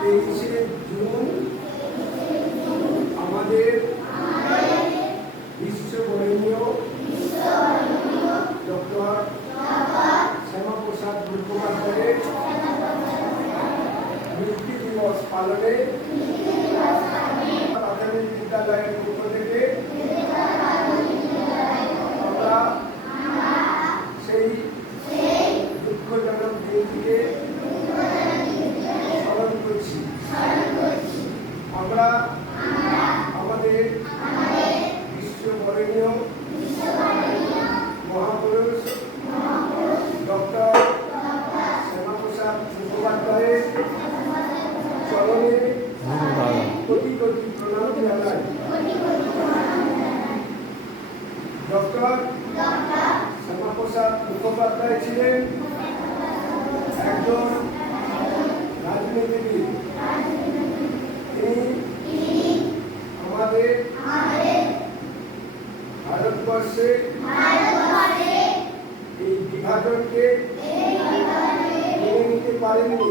23শে June আমাদের বিশ্ববরেণ্য doctor Shyamaprasad মুখোপাধ্যায়ের মৃত্যু দিবস পালনে প্রাথমিক বিদ্যালয়ের পক্ষ থেকে আমরা সেই দুঃখজনক দিনটিকে স্মরণ করছি। আমরা আমাদের বিশ্ববরেণ্য মহাপুরুষ ডক্টর শ্যামাপ্রসাদ মুখোপাধ্যায়ের চরণে কোটি কোটি প্রণাম জানাই। ডক্টর শ্যামাপ্রসাদ মুখোপাধ্যায় ছিলেন একজন রাজনীতিবিদ। তিনি আমাদের ভারতবর্ষে এই বিভাজনকে মেনে নিতে পারেননি।